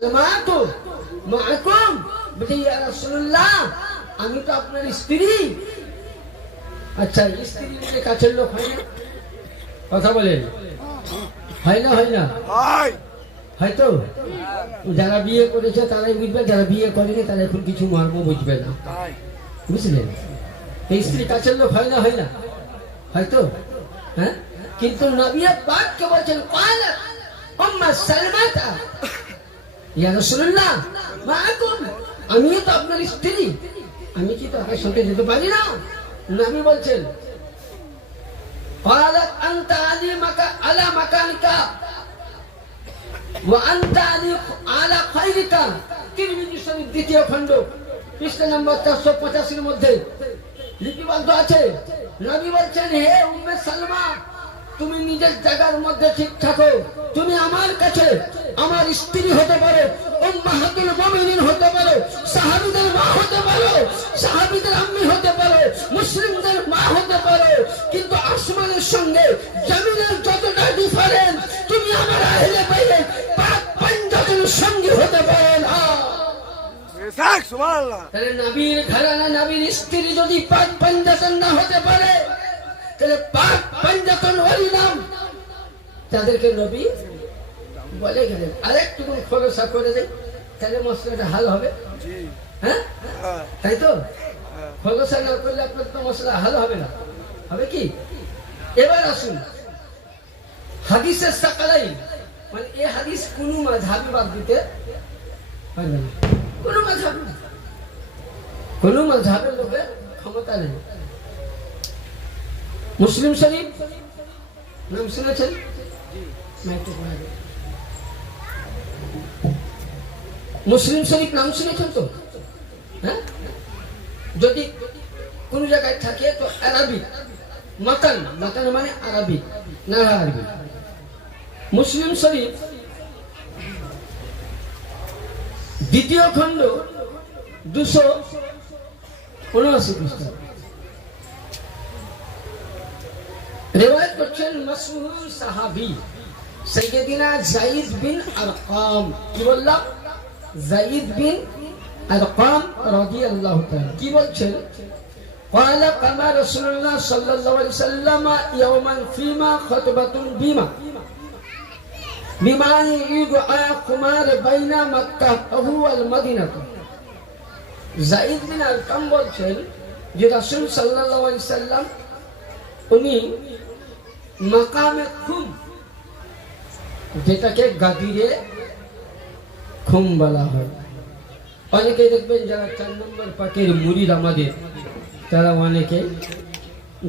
মাকুম মাকুম বলি ইয়া রাসূলুল্লাহ আমি তো আপনার স্ত্রী। আচ্ছা স্ত্রী বলে কাছের লোক হয় না? কথা বলেন হয় না? হয় না? হয়তো যারা বিয়ে করেছে তারাই বুঝবে, যারা বিয়ে করেনি তারা এখন কিছু মর্ম বুঝবে না, বুঝলেন? এই স্ত্রী কাছের লোক হয় না? হয় না? হয়তো হ্যাঁ। কিন্তু নবী পাক কে বলছেন ক্বালাত উম্মু সালমাতা ইয়া রাসূলুল্লাহ মাকুম আমি তো আপনার স্ত্রী, আমি কি তার সাথে যেতে পারি না? নবী বলছেন ক্বালাত আনতা আলিমাকা আলা মাকানিকা ওয়া আনতা আলা খায়রিকা। তিরমিজি শরীফ দ্বিতীয় খণ্ড পৃষ্ঠা নম্বর 485 এর মধ্যে লিপিবদ্ধ আছে। নবী বলছেন হে উম্মে সালমা তুমি নিজের জায়গার মধ্যে ঠিক থাকো, তুমি আমার কাছে আমার স্ত্রী হতে পারো, উম্মাহাতুল মুমিনিন হতে পারো, সাহাবীদের মা হতে পারো, সাহাবীদের আম্মি হতে পারো, মুসলিমদের মা হতে পারো, কিন্তু আসমানের সঙ্গে জমিনের যতটা ডিফারেন্স তুমি আমার আহলে বাইতের পাক পাঞ্জাতের সঙ্গে হতে পারো না। সুবহানাল্লাহ। তাহলে নবীর ঘরানা নবীর স্ত্রী যদি পাক পাঞ্জাতের না হতে পারে তাহলে পাক পাঞ্জাতন ওলি নাম তাদেরকে নবী বলে গেলেন। আরেকটু খোলসা করে দেয় তাহলে মশলাটা হাল হবে। হ্যাঁ তাই তো? খোলসা না করলে আপনার তো মশলা হাল হবে না, হবে কি? এবার আসুন হাদিসের সাকালাই, মানে এই হাদিস কোন মাযহাবি বাদ দিতে পারবে না, কোন মাযহাবের লোকের ক্ষমতা নেই। মুসলিম শরীফ নাম শুনেছেন? মুসলিম শরীফ নাম শুনেছেন তো? হ্যাঁ, যদি কোন জায়গায় থাকে তো আরবি মাতান, মাতান মানে আরবি না আরবি। মুসলিম শরীফ দ্বিতীয় খণ্ড 279 পৃষ্ঠা রিওয়ায়াত করছেন মাশহুর সাহাবী সাইয়্যিদিনা যায়েদ বিন আরকাম। কি বললাম? যায়েদ বিন আরকাম রাদিয়াল্লাহু তাআলা কি বলছেন? قال كما رسول الله صلى الله عليه وسلم يوما فيما خطبة بما يدعى قمار بين مكة والمدينة। যায়েদ বিন আরকাম বলছেন যে রাসূল সাল্লাল্লাহু আলাইহি সাল্লাম উনি মাকামে খুম, যেটাকে গাদিরে খুম বলা হয়, অনেকে দেখবেন যারা 4 নম্বর পাকের মুরিদ আমাদের তারা অনেকে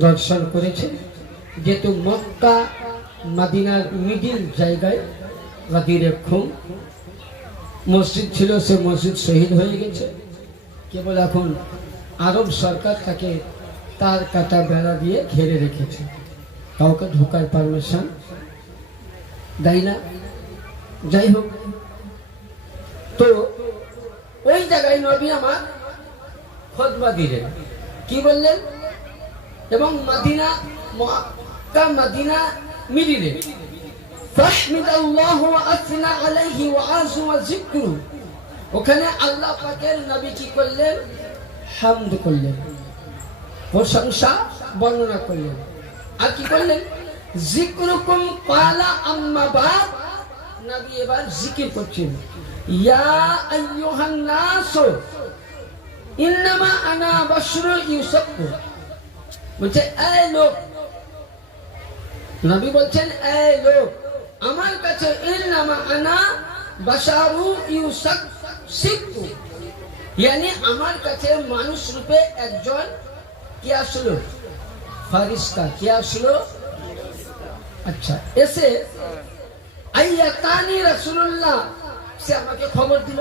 দর্শন করেছে, যেহেতু মক্কা মদিনার মিডিল জায়গায় গাদিরে খুম মসজিদ ছিল, সে মসজিদ শহীদ হয়ে গেছে। কেবল এখন আরব সরকার তাকে তার কাটা বেড়া দিয়ে ঘিরে রেখেছে, কাউকে ঢোকার পারমিশন দেয় না। যাই হোক, তো ওই জায়গায় নবী আমার খুতবা দিলেন। কি বললেন? এবং মদিনা মক্কা মদিনা মিডিলে ফাহমিদাল্লাহু ওয়া আসনা আলাইহি ওয়া আযু ওয়া যিকরু, ওখানে আল্লাহ পাকের নবী কি করলেন? হামদ করলেন, প্রশংসা বর্ণনা করলেন। আর কি করলেন? যিকরুকুম ক্বালা আম্মা বাদ, নবী এবার জিকির করছেন। ইয়া আইয়ুহান নাস ইন্নামা আনা বাশরু ইউসাফু, বলছে এই লোক, নবী বলছেন এই লোক আমার কাছে ইন্নামা আনা বাশারু ইউসাফু, यानी আমার কাছে মানুষ রূপে একজন কি আসলো? ফারিস্তা। কি আসলো? আচ্ছা, এসে আইয়াতানি রাসূলুল্লাহ, সে আমাকে খবর দিল।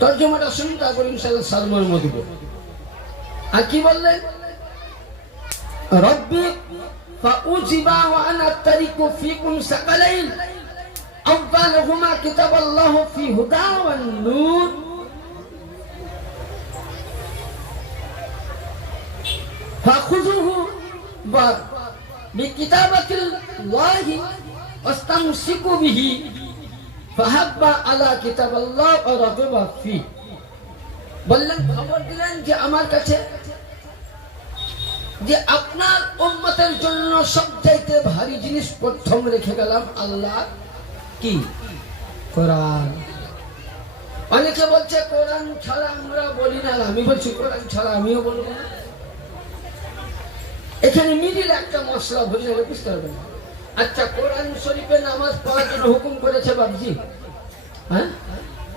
তরজমাটা শুনুন, তারপর ইনশাআল্লাহ সারমর্ম দিব। আর কি বললেন? রব্বি ফাউজিবা ওয়া আনা তারিকু ফিকুম সাকালাইন আফদালহুমা কিতাবাল্লাহু ফি হুদা ওয়ান নূর ফাখুযুহু বিকিতাবাতিল্লাহি ওয়াস্তামসিকু বিহি ফাহাব্বা আলা কিতাবাল্লাহ ওয়া রাগিবা ফি, বললেন খবর দিলেন যে আমার কাছে যে আপনার উম্মতের জন্য সবচাইতে ভারী জিনিস প্রথম রেখে গেলাম আল্লাহ কি? কোরআন। অনেকে বলছে কোরআন ছাড়া আমরা বলি না, আমি বলছি কোরআন ছাড়া আমিও বলবো না। এখানে মিডিল একটা মশলা বুঝলে বুঝতে পারবেন। আচ্ছা, কোরআন শরীফে নামাজ পড়ার জন্য হুকুম করেছে বাবজি? হ্যাঁ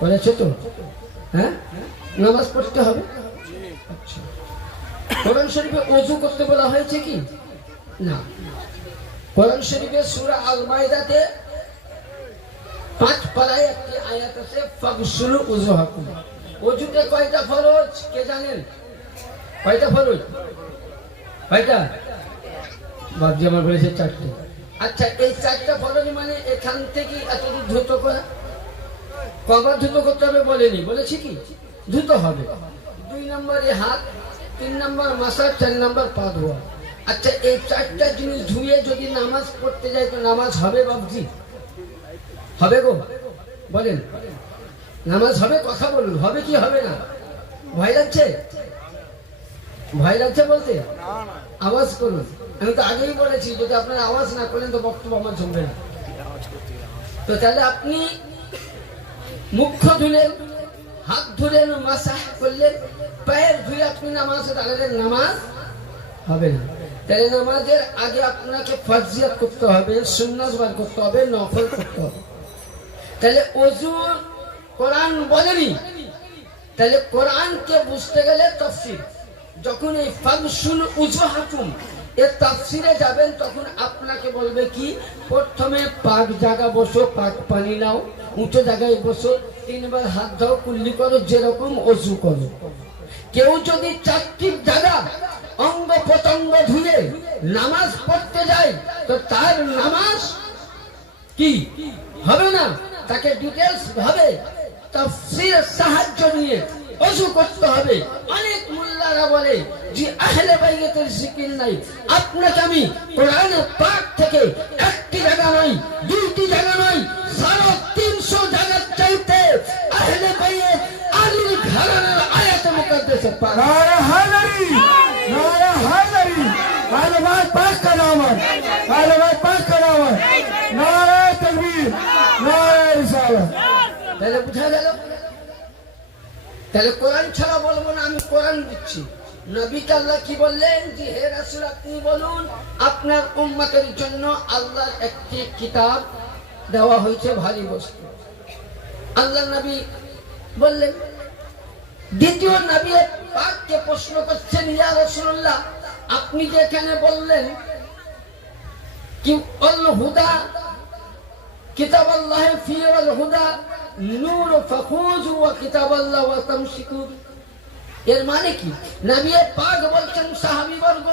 করেছে তো। হ্যাঁ নামাজ পড়তে হবে। আচ্ছা, কোরআন শরীফে ওযু করতে বলা হয়েছে কি? না। কোরআন শরীফে সূরা আল মাইদাতে 5 পারায় একটি আয়াত আছে, ফাগসুলু উযুহাকুম। ওযুতে কয়টা ফরজ কে জানেন? কয়টা ফরজ? কয়টা? বাবজি আমার বলেছে 4টে। আচ্ছা, এই 4টা ফরজ মানে এখান থেকে এত দূর ধুত করা। কবার ধুত করতে হবে বলেনি, বলেছি কি ধুত হবে। 2 নম্বরে হাত, 3 নম্বর মাসা, 4 নম্বর পা ধোয়া। আচ্ছা, এই 4টা জিনিস ধুয়ে যদি নামাজ পড়তে যায় তো নামাজ হবে বাবজি? হবে গো বলেন, নামাজ হবে? কথা বলুন, হবে কি হবে না? ভয় লাগছে? ভয় লাগছে বলতে? আওয়াজ করুন। আমি তো আগেই বলেছি যদি আপনারা আওয়াজ না করেন তো বক্তব্য আমার জমবে না। তো তাহলে আপনি মুখ ধুলেন, হাত ধুলেন, মাসাহ করলেন, পায়ের ধুয়ে আপনি নামাজে দাঁড়ালেন, নামাজ হবে না। তাহলে নামাজের আগে আপনাকে ফরজিয়াত করতে হবে, সুন্নাত বার করতে হবে, নফল করতে হবে। তাহলে ওযুর কোরআন বলেনি। তাহলে কোরআনকে বুঝতে গেলে তাফসীর, যখন এই ফাগসুল উযুহাকুম এর তাফসীরে যাবেন তখন আপনাকে বলবে কি, প্রথমে পাক জায়গা বসো, পাক পানি নাও, উঁচু জায়গায় বসো, 3 বার হাত দাও, কুল্লি করো, যেরকম ওযু করো। কেউ যদি 4টি জায়গা অঙ্গ প্রত্যঙ্গ ধুয়ে নামাজ পড়তে যায় তো তার নামাজ কি হবে না। তাকে ডিটেইলস ভাবে তাফসীরের সাহায্য নিয়ে ওযু করতে হবে। অনেক মুল্লারা বলে যে আহলে বাইতের জিকির নাই। আপনাকে আমি কোরআনের পাক থেকে একটি জায়গা নয়, 2টি জায়গা নয়, 350 জায়গার চাইতে আহলে বাইত আলীর ঘরানার আয়াতে মুকদ্দাসে পাক। नारा हैदरी, नारा हैदरी, आले बात पाक का नाम है, आले बात पाक का नाम है, नारा तकबीर, नारा रिसालत। তাহলে বুঝা গেল? তাহলে কোরআন ছাড়া বলবো না, আমি কোরআন দিচ্ছি। নবীকে আল্লাহ কি বললেন যে হে রাসূল আপনি বলুন আপনার উম্মতের জন্য আল্লাহর একটি কিতাব দেওয়া হয়েছে, ভারী বস্তু। আল্লাহ নবী বললেন। দ্বিতীয় নবী পাককে প্রশ্ন করছেন, ইয়া রাসূলুল্লাহ আপনি যে এখানে বললেন কি আল হুদা কিতাবাল্লাহ ফি ওয়াল হুদা নূর ফাখুযু ওয়া কিতাবাল্লাহ ওয়া তামসিকু, এর মানে কি? নবী পাক বলছেন সাহাবীবর্গ,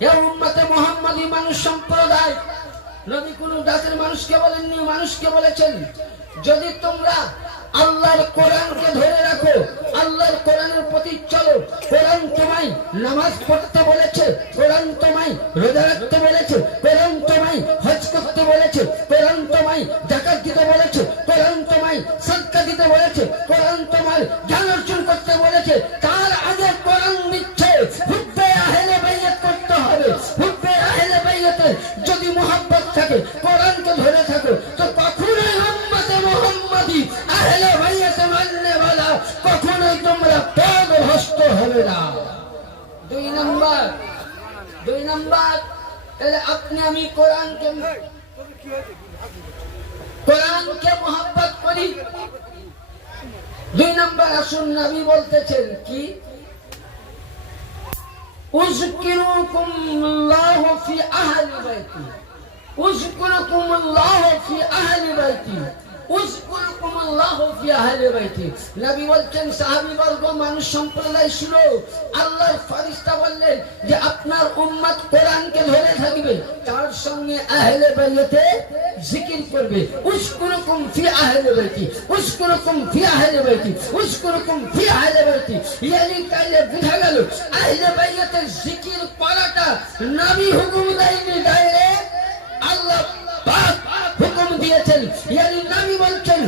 হে উম্মতে মুহাম্মাদী মানুষ সম্প্রদায়, নবী কোন জাতির মানুষকে বলেননি, মানুষকে বলেছেন যদি তোমরা আল্লাহর কোরআনকে ধরে রাখো, আল্লাহর কোরআনের প্রতি চলো, কোরআন তোমায় নামাজ পড়তে বলেছে, কোরআন তোমায় রোজা রাখতে বলেছে, কোরআন তোমায় হজ করতে বলেছে, কোরআন তোমায় যাকাত দিতে বলেছে, কোরআন তোমায় সাদকা দিতে বলেছে, কোরআন তোমার জ্ঞান অর্জন করতে বলেছে, তার আগে কোরআন দিচ্ছে হুব্বে আহলে বাইত করতে হবে। হুব্বে আহলে বাইতে যদি মুহাব্বত থাকে, কোরআনকে ধরে থাকো, তো কখনোই উম্মতে মুহাম্মাদী আহলে বাইত মাননে वाला কখনোই তোমরা পথভ্রষ্ট হবে না। 2 নাম্বার তাহলে আপনি আমি কোরআনকে মুহাব্বত করি। 2 নাম্বার আসুন নবী বলতেছেন কি, উযকিরুকুমুল্লাহু ফি আহলি বাইতি, উযকিরুকুমুল্লাহু ফি আহলি বাইতি, উযকিরুকুমুল্লাহু ফি আহলি বাইতি। নবী বলছেন সাহাবীবর্গ মানুষ সম্প্রদায় শুনো, আল্লাহর ফেরেশতা বললেন যে আপনার উম্মত কোরআনকে ধরে থাকবে, তার সঙ্গে আহলে বাইতে জিকির করবে। উযকিরুকুম ফি আহলি বাইতি, উযকিরুকুম ফি আহলি বাইতি, উযকিরুকুম ফি আহলি বাইতি। ইয়ানি তাইলে বুঝা গেল আহলে বাইতের জিকির করাটা নবী হুকুম দেয়নি, ডাইরেক্ট আল্লাহ পাক হুকুম দিয়েছেন। ইয়ানি নবী বলছেন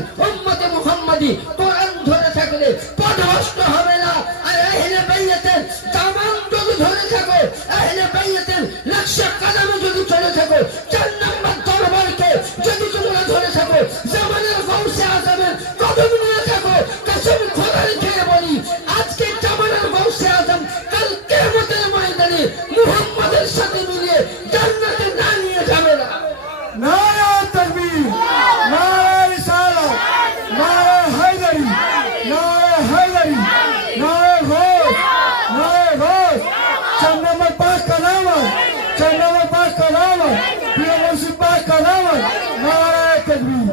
মুহাম্মাদি কোরআন ধরে থাকলে পথভ্রষ্ট হবে না। আর আহলে বাইতের দামান যদি ধরে থাকো, আহলে বাইতের নকশা কদমে যদি চলে থাকো, 4 নম্বর দরবারকে যদি তোমরা ধরে থাকো, জামানের গৌসে আজমের কদম নিয়ে থাকো, কসম খোদার খেয়ে বলি আজকে জামানের গৌসে আজম কাল কিয়ামতের ময়দানে মুহাম্মাদের সাথে মিলিয়ে জান্নাতে না নিয়ে যাবে না। नारा तकबीर, नारा रिसालत, नारा हैदरी, नारा हैदरी, नारा घोष, नारा घोष। 4 नंबर पास का नाम है, 4 नंबर पास का नाम है, पीर मुर्शिद पास का नाम है, नारा तकबीर।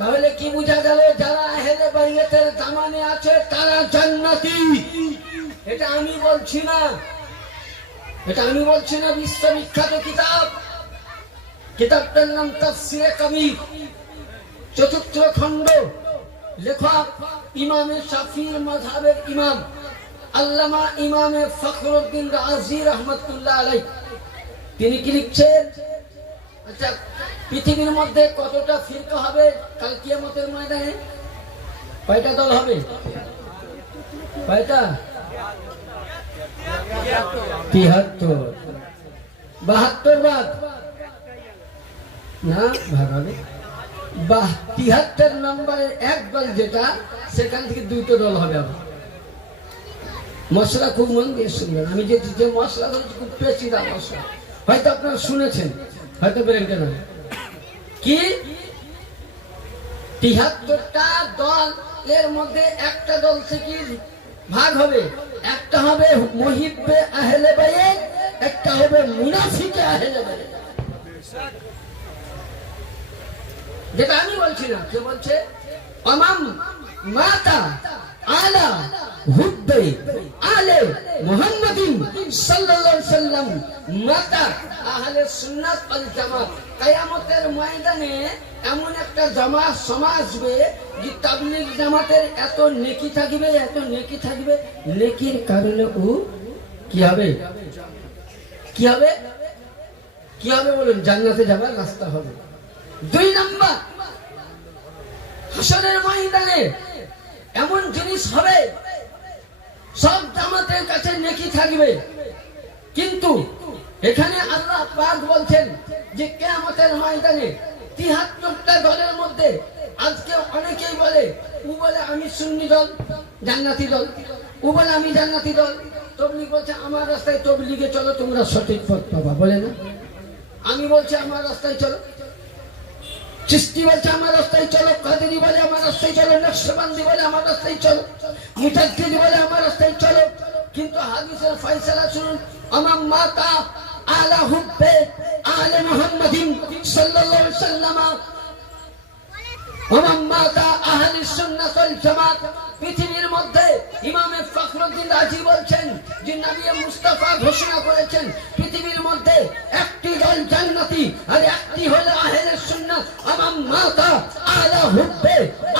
তাহলে কি বোঝা গেল? যারা আহলে বাইতের দামানে আছে তারা জান্নাতি। এটা আমি বলছি না, এটা আমি বলছি না, বিশ্ববিখ্যাত কিতাব। কিতাবটার নাম তাফসিরে কবির, 4th খণ্ড, লেখক ইমামে শাফিঈ মাযহাবের ইমাম আল্লামা ইমামে ফখরুদ্দিন রাজি রহমাতুল্লাহ আলাইহি। তিনি কি লিখছেন? আচ্ছা, পৃথিবীর মধ্যে কতটা ফিরকা হবে কাল কিয়ামতের ময়দানে? কয়টা দল হবে? কয়টা? 73, 72 বাদ না, ভাগ হবে 73 নম্বরের এক দল যেটা, সেখান থেকে 2টো দল হবে। আবার মশলা খুব মন দিয়ে শুনবেন, আমি যে মশলা ধরেছি খুব পেঁচিদা মশলা, হয়তো আপনারা শুনেছেন, হয়তো বেরেন কেন কি 73টা দলের মধ্যে একটা দল থেকে ভাগ হবে। একটা হবে মুহিব্বে আহলে বাইত, একটা হবে মুনাফিকে আহলে বাইত। যেটা আমি বলছি না, কে বলছে? আমাম মাতা আলা হুব্বে আলে মুহাম্মাদিন সাল্লাল্লাহু আলাইহি সাল্লাম, মাতা আহলে সুন্নাত ওয়াল জামাত। কিয়ামতের ময়দানে এমন একটা জামাত সমাজ আসবে যে তাবলীগ জামাতের এত নেকি থাকবে, এত নেকি থাকবে, নেকির কারণে ও কি হবে? কি হবে? কি হবে বলুন? জান্নাতে যাবার রাস্তা হবে। 2 নম্বর, হাসরের ময়দানে এমন জিনিস হবে, সব জামাতের কাছে নেকি থাকবে, কিন্তু এখানে আল্লাহ পাক বলছেন যে কিয়ামতের ময়দানে 73টা দলের মধ্যে আজকে অনেকেই বলে, ও বলে আমি সুন্নি দল জান্নাতি দল, ও বলে আমি জান্নাতি দল, তবলিগ বলছে আমার রাস্তায় তবলিগে চলো তোমরা সঠিক পথ পাবা, বলে না? আমি বলছি আমার রাস্তায় চলো, চিশতি বলছে আমার রাস্তায় চলো, কাদেরি বলে আমার রাস্তায় চলো, নকশবন্দি বলে আমার রাস্তায় চলো, মুজাদ্দিদ বলে আমার রাস্তায় চলো। কিন্তু হাদিসের ফয়সালা শুনুন, আমাম মাতা আলা হুব্বে আলে মুহাম্মাদিন সাল্লাল্লাহু আলাইহি সাল্লাম, আমাম মাতা আহলে সুন্নাত ওয়াল জামাত। পৃথিবীর মধ্যে ইমামে ফখরুদ্দিন রাজি বলছেন যে নবী মুস্তাফা ঘোষণা করেছেন পৃথিবীর মধ্যে একটি দল জান্নাতি আর একটি হলো আহলে সুন্নাত। আমাম মাতা আলা হুব্বে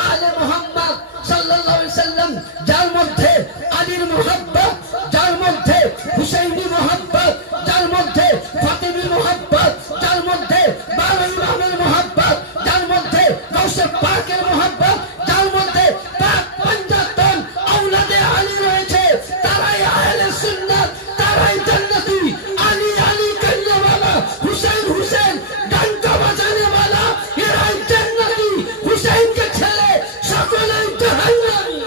আলে মুহাম্মদ সাল্লাল্লাহু আলাইহি সাল্লাম, যার মধ্যে আলীর মুহাব্বত, যার মধ্যে হুসাইনি মুহাব্বত, যার মধ্যে ফাতিমি মুহাব্বত, যার মধ্যে 12 ইমামের মুহাব্বত, যার মধ্যে গাউসে পাকের মুহাব্বত, যার মধ্যে পাক পঞ্জাতন আওলাদে আলী রয়েছে, তারাই আহলে সুন্নাত, তারাই জান্নাতি। আলী আলী কান্নাওয়ালা, হুসাইন হুসাইন ডান্কা বাজানে वाला, এরাই জান্নাতি। হুসাইনকে ছেড়ে সকলেই জাহান্নামী।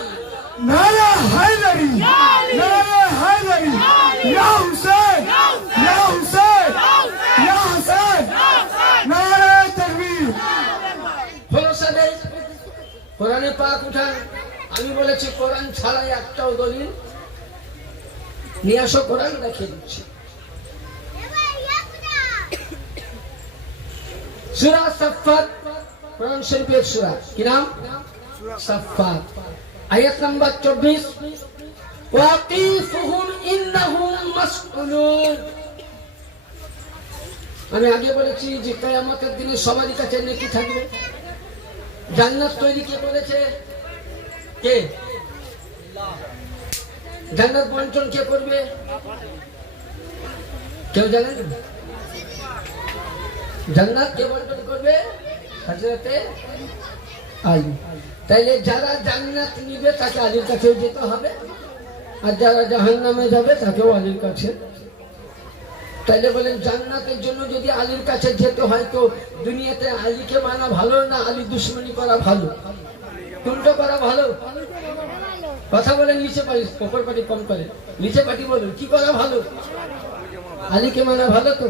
नारा हैदरी, नारा हैदरी, या हुसैन, या हुसैन, या हुसैन, नारा तकबीर। ভরসা নেই, কোরআনে পাক উঠান। আমি বলেছি কোরআন ছাড়াই একটাও দলিল নিয়ে আসো, কোরআন দেখিয়ে দিচ্ছি। সূরা সাফফাত, কোরআন শরীফের সূরা, কি নাম? সাফফাত, আয়াত নাম্বার 24, ওয়াকিফুহুম ইন্নাহুম মাসউলুন। আমি আগে বলেছি যে কিয়ামতের দিনে সবারই কাছে নেকি থাকবে। জান্নাত তৈরি কে করেছে? কে? জান্নাত বন্টন কে করবে? কেউ জানেন? জান্নাত কে বন্টন করবে? হযরতে আলী। তাইলে যারা জান্নাত নিবে তাকে আলীর কাছেও যেতে হবে, আর যারা জাহান্নামে যাবে তাকেও আলীর কাছে। তাইলে বলেন জান্নাতের জন্য যদি আলীর কাছে যেতে হয় তো দুনিয়াতে আলীকে মানা ভালো না আলী দুশ্মনী করা ভালো? কোনটা করা ভালো? কথা বলেন নিচে পারি, কপর পাটি কম করে নিচে পাটি বলুন কি করা ভালো? আলীকে মানা ভালো তো?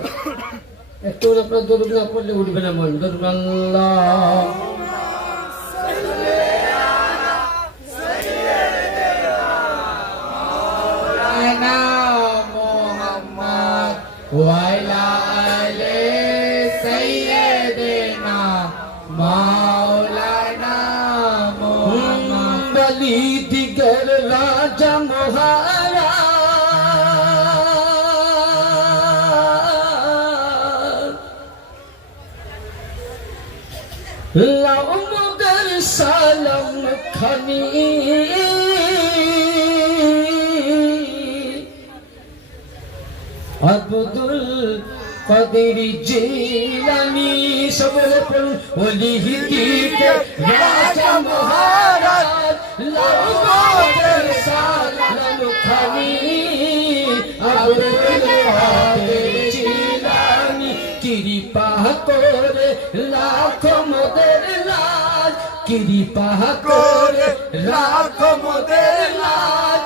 একটু আপনার দরুদ না পড়লে উঠবে না মন। দরুদ আল্লাহ ওয়াইলা আলে সাইয়্যিদিনা মাওলানা মুহাম্মদ বলি দিগর রাজা মহারাজ লাও মগর সালাম খানি আব্দুল কাদের জিলানী সবরে পড়ুন ওলি দিকে রাজা মহারাজ লাও মগর সালাম খানি আব্দুল কাদের জিলানী কৃপা করে লাখো মোদের লাজ কৃপা করে লাখো মোদের লাজ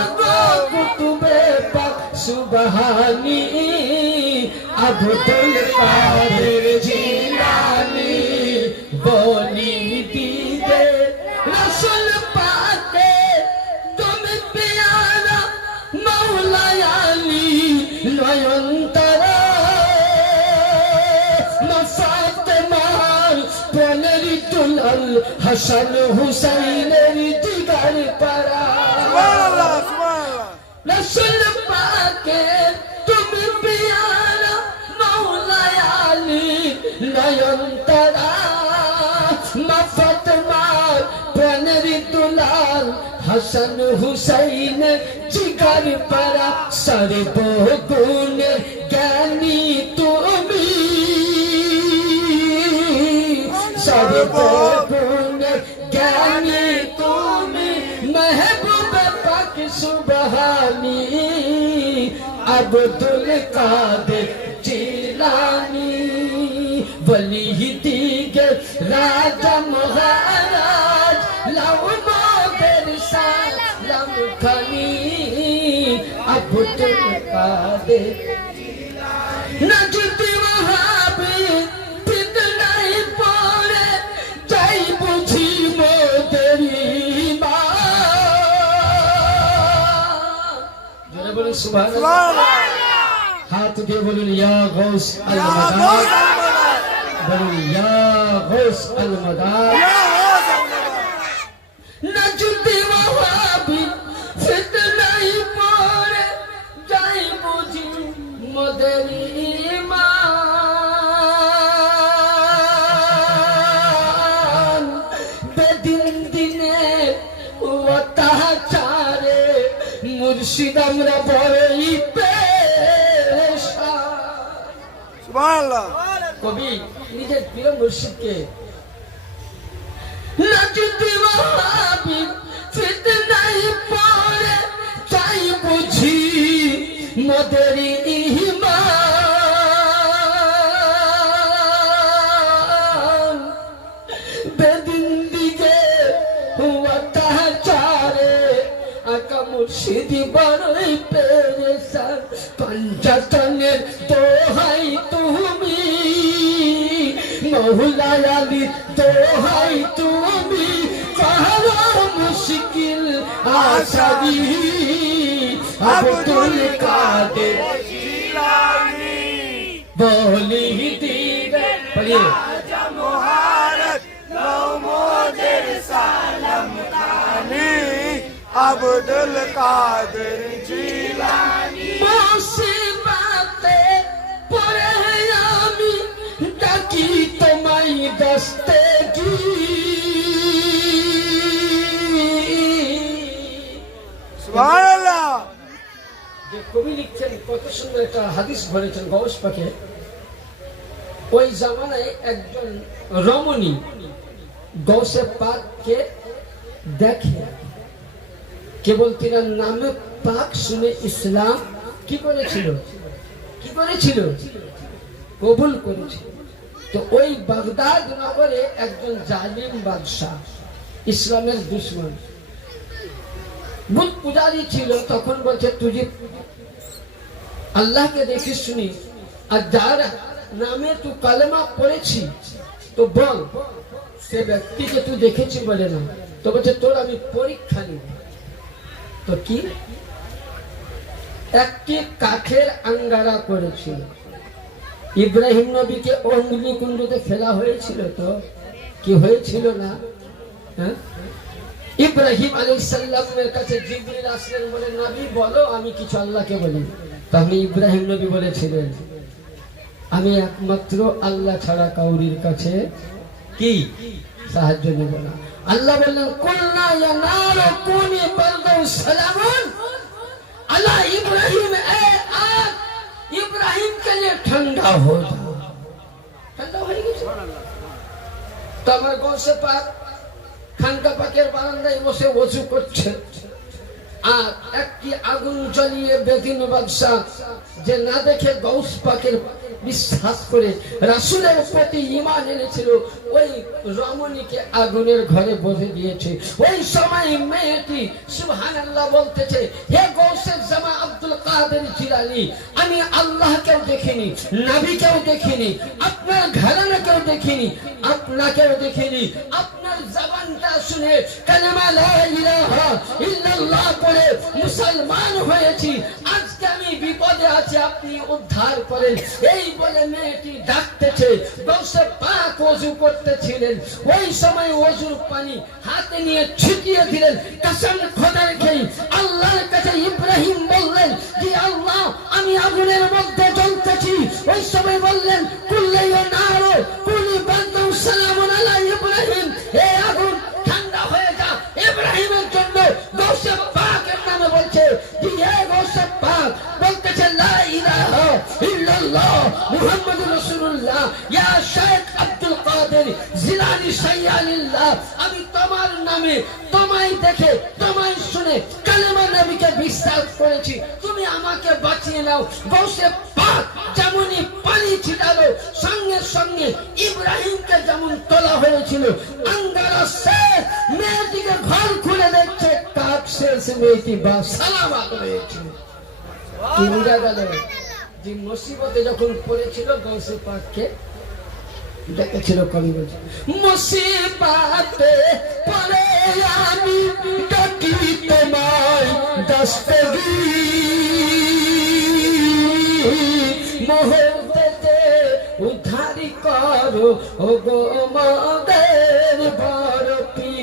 আগো কুতুবে পাক সুবহানি আব্দুল কাদের জিলানী বলি দিবে রাসূল পাকে তুমি প্যারা মাওলা আলী নয়নতারা হাসান হুসাইনের জিগার পারা সুবহানাল্লাহ সুবহানাল্লাহ রাসূল পাকে তুমি প্যারা মাওলা আলী নয়নতারা মা ফাতেমার প্রাণের দুলাল হাসান হুসাইন জিগার পারা সর্বগুণ জ্ঞানী তুমি সর্বগুণ জ্ঞানী তুমি মেহবুব পাক সুবহানী আব্দুল কাদের জিলানী বলি দিগে রাজা মহারাজ লাও মোদের সালাম খানি আব্দুল কাদের না যদি ওয়াহাবি ফিতনায় পড়ে যাই বুঝি মোদের ঈমান। জোরে বলুন সুবহানাল্লাহ। হাত দিয়ে বলুন ইয়া গৌস আল মাদাদ, বলুন ইয়া গৌস আল মাদাদ। না যদি ওয়াহাবি ফিতনায় পড়ে যাই বুঝি মোদের ঈমান। বেদিন দিনে অত্যাচারে মুর্শিদ আমরা বড়ই পেরেশান। সুবহানাল্লাহ। কবি নিজের প্রিয় মুর্শিদকে না যদি ওয়াহাবি ফিতনায় পড়ে যাই বুঝি মোদের ঈমান। বেদিন দিকে অত্যাচারে আকা মুর্শিদ বড়ই পেরেশান। পঞ্চাতনের দোহাই তুমি মৌলা আলী দোহাই তুমি পারো মুশকিল আসারি আব্দুল কাদের জিলানী বলি দিবে পড়িয়ে রাজা মহারাজ লাও মোদের সালাম খানি আব্দুল কাদের জিলানী মুসিবতে পড়ে আমি ডাকি তোমায় দস্তগীর। সুবহানাল্লাহ। যে কবি লিখছেন কত সুন্দর একটা হাদিস ভরেছেন গৌস পাকে। ওই জামানায় একজন রমণী গৌসে পাককে দেখে, কেবল তিনার নামে পাক শুনে ইসলাম কি করেছিল, কবুল করেছিল। তো ওই বাগদাদ নগরে একজন জালিম বাদশাহ, ইসলামের দুশ্মন, বুত পূজারী ছিল। তখন বলছে তুই আল্লাহকে দেখিস শুনি, আর যার নামে তুই কালেমা পড়েছি তো বল সে ব্যক্তিকে তুই দেখেছি বলে না। তো বলছে তোর আমি পরীক্ষা নিব। তো কি, একটি কাঠের আঙ্গারা করেছিল। ইব্রাহিম নবীকে অগ্নিকুণ্ডতে ফেলা হয়েছিল, তো কি হয়েছিল না? হ্যাঁ, ইব্রাহিম আলাইহিস সালামের কাছে জিবরিল আসলেন, বলে নবী বলো আমি কিছু আল্লাহকে বলি। তখন ইব্রাহিম নবী বলেছিলেন আমি একমাত্র আল্লাহ ছাড়া কাউরির কাছে কি সাহায্য নেব না। আল্লাহ বললেন কুলনা ইয়া নার কুনি বারদান সালামুন আলা ইব্রাহিম, এ আগ ইব্রাহিম के लिए ठंडा हो जाओ। ठंडा হয়ে গেছে। তো আমার গৌসে পাক খানকা পাকের বারান্দায় বসে ওযু করছে, আর একটি আগুন জ্বালিয়ে বেদিন বাদশা যে না দেখে গৌস পাকের বিশ্বাস করে রাসূলের প্রতি ঈমান এনেছিল, ওই রমণীকে আগুনের ঘরে বসে দিয়েছে। ওই সময় মেয়েটি সুবহানাল্লাহ বলতেছে, হে গৌসের জামা আব্দুল কাদের জিলানী, আমি আল্লাহকেও দেখিনি, নবীকেও দেখিনি, আপনার ঘরানাকেও দেখিনি, আপনাকেও দেখিনি। আপনার জবানটা শুনে কালেমা লা ইলাহা ইল্লাল্লাহ পড়ে মুসলমান হয়েছি। আজকে আমি বিপদে আছি, আপনি উদ্ধার করেন। এই বলে মেয়েটি ডাকতেছে। গৌসে পাক ওযু করতেছিলেন, ওই সময় ওযুর পানি হাতে নিয়ে ছিটিয়ে দিলেন। কসম খোদার খেয়ে আল্লাহর কাছে ইব্রাহিম বললেন যে আল্লাহ আমি আগুনের মধ্যে জ্বলতেছি। ওই সময় বললেন কুল্লা ইয়া নারু কুনি বারদান সালামুন আলা ইব্রাহিম, এই আগুন ঠান্ডা হয়ে যা ইব্রাহিমের জন্য। গৌসে পাকের নামে বলছে যে হে গৌসে পাক বলতেছে লা ইলাহা ইল্লাল্লাহ মুহাম্মাদুর রাসূলুল্লাহ ইয়া শেখ আব্দুল কাদের জিলানী সাইয়ালিল্লাহ, আমি তোমার নামে তোমায় দেখে তোমায় শুনে কালেমা নবীকে বিশ্বাস করেছি, তুমি আমাকে বাঁচিয়ে নাও। গৌসে পাক যেমনই পানি ছিটালো, সঙ্গে সঙ্গে ইব্রাহিমকে যেমন তোলা হয়েছিল আঙ্গারা শেষ, মেয়েটিকে ঘর খুলে দেখছে কাক শেষ, মেয়েটি বা সালামাত হয়েছিল। কি বুঝা গেল? যে মুসিবতে যখন পড়েছিল গৌসে পাককে দেখেছিল। কবি বলছে মুসিবতে পড়ে আমি ডাকি তোমায় দস্তগীর, মুহূর্তে উদ্ধারি করো ও গো আমাদের বরপি,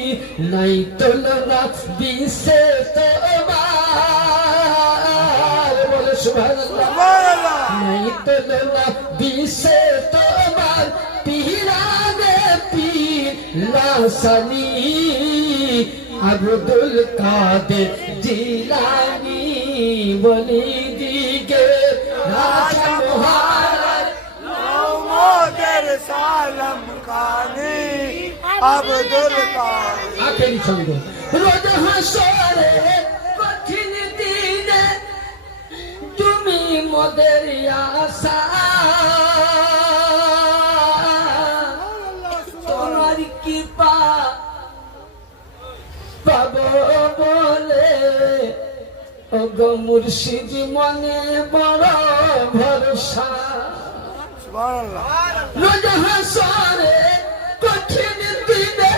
নাই তুলনা বিশেষ তোমার। বলে সুবহানাল্লাহ। নাই তুলনা বিশেষ তোমার, পীরানে পীর লাসানি আব্দুল কাদের জিলানী, বলি দিগে রাজা মহারাজ মোদের সালাম খানি আব্দুল কাদের। আখেরি ছন্দ। রোজ হাসরে কঠিন দিনে তুমি মোদের আশা, তোমার কৃপা পাবো বলে ও গো মুর্শিদ মনে বড় ভরসা। রোজ হাসরে কঠিন দিনে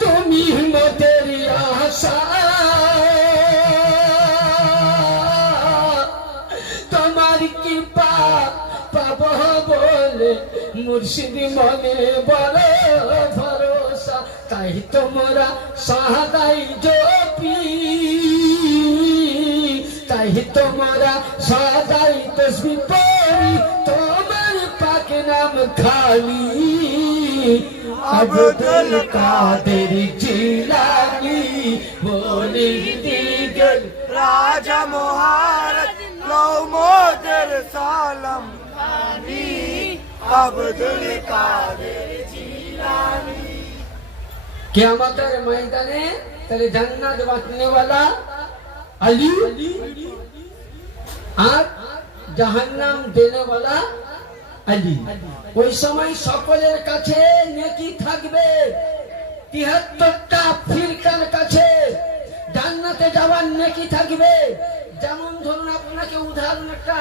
তুমি মোদের আশা, তোমার কৃপা পাবো বলে মুর্শিদ মনে বড় ভরসা। তাই তোমরা সাদাই জপি, তাই তোমরা সাদাই তসবিহ পড়ি, তোমার পাক নাম খালি আব্দুল কাদের জিলানী, বলি দিগে রাজা মহারাজ লও মোদের সালাম খানি আব্দুল কাদের জিলানী। কিয়ামতের ময়দানে তাহলে জান্নাত বাঁটনে वाला আলী আর জাহান্নাম দেনে वाला আলী। ওই সময় সকলের কাছে নেকি থাকবে, 73টা ফিরকার কাছে জান্নাতে যাওয়ার নেকি থাকবে। যেমন ধরুন আপনাকে উদাহরণ একটা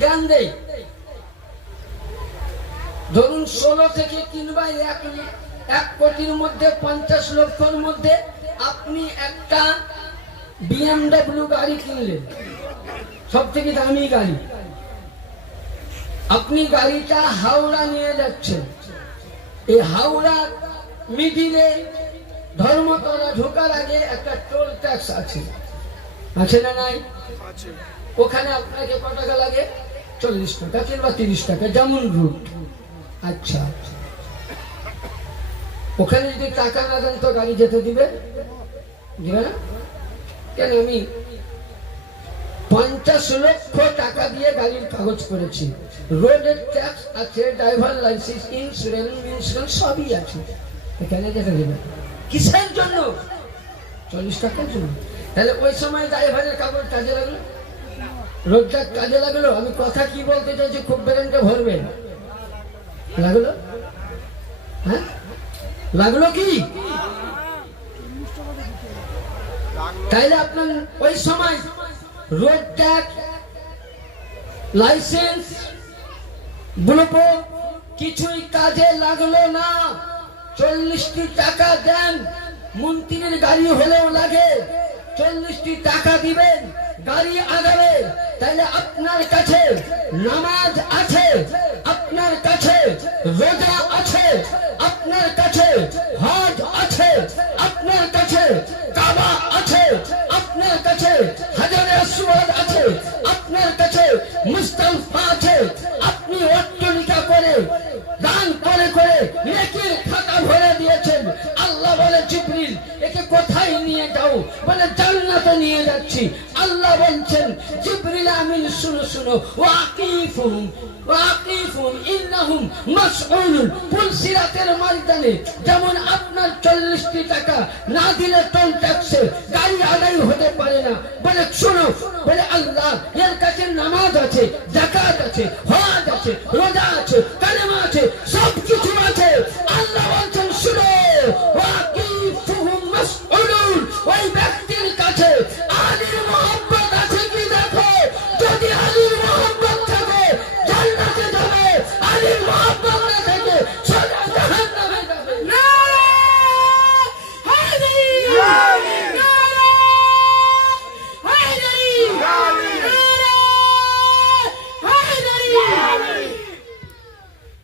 জ্ঞান দেই, ধরুন 16 থেকে কিংবা 1 কোটির মধ্যে 50 লক্ষর মধ্যে আপনি একটা BMW গাড়ি কিনলেন, সব থেকে দামি গাড়ি। আপনি গাড়িটা হাওড়া নিয়ে যাচ্ছেন, এই হাওড়া মিডিলে ধর্মতলা ঢোকার আগে একটা টোল ট্যাক্স আছে, আছে না নাই? ওখানে আপনাকে কত টাকা লাগে? 40 টাকা কিংবা 30 টাকা, যেমন রুট। আচ্ছা, ওখানে যদি টাকা না দেন তো গাড়ি যেতে দিবে দিবে না কেন? আমি 50 লক্ষ টাকা দিয়ে গাড়ির কাগজ করেছি, রোডের ট্যাক্স আছে, ড্রাইভার লাইসেন্স, ইন্স্যুরেন্স সবই আছে, এখানে যেতে দিবে কিসের জন্য? 40 টাকার জন্য। তাহলে ওই সময় ড্রাইভারের কাগজ কাজে লাগলো, রোডটা কাজে লাগলো। আমি কথা কি বলতে চাইছি খুব ব্রেনটা ভরবে, লাগলো? হ্যাঁ লাগলো কি? তাইলে আপনার ওই সময় রোড ট্যাক্স, লাইসেন্স, বুলবো কিছুই কাজে লাগলো না। 40টি টাকা দেন, মন্ত্রীর গাড়ি হলেও লাগে, 40টি টাকা দিবেন, গাড়ি আগাবে। তাইলে আপনার কাছে নামাজ আছে, আপনার কাছে রোজা আছে, আপনার কাছে হজ আছে, আপনার কাছে কাবা আছে, আপনার কাছে হাজারে আসওয়াদ আছে, আপনার কাছে মুস্তাফা আছে। আপনি অট্টালিকা করে দান করে করে নেকির খাতা ভরে দিয়েছেন। আল্লাহ বলে জিবরিল একে কোথায় নিয়ে যাও? বলে জান্নাতে নিয়ে যাচ্ছি। আল্লাহ বলছেন জিবরিল আমিন শুনো শুনো, ওয়াকিফুহুম ওয়াকিফুহুম ইন্নাহুম মাসউলুন। পুলসিরাতের ময়দানে যেমন আপনার 40টি টাকা না দিলে টোল ট্যাক্সে গাড়ি আদায় হতে পারে না। বলে শুনো, বলে আল্লাহ এর কাছে নামাজ আছে, যাকাত আছে, হজ আছে, রোজা আছে, কালেমা